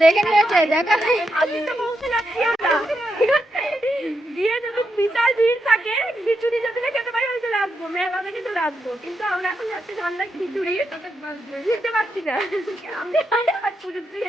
দেখে নিয়েছে দেখা আমি তো বলতে যাচ্ছি আমরা দিয়ে যদি বিশাল ভিড় থাকে খিচুড়ি যদি খেতে পারি হয়তো রাখবো মেলাতে কিন্তু রাখবো কিন্তু আমরা এখন যাচ্ছি রান্না খিচুড়ি দিতে পারছি না আমি পুজো দিয়ে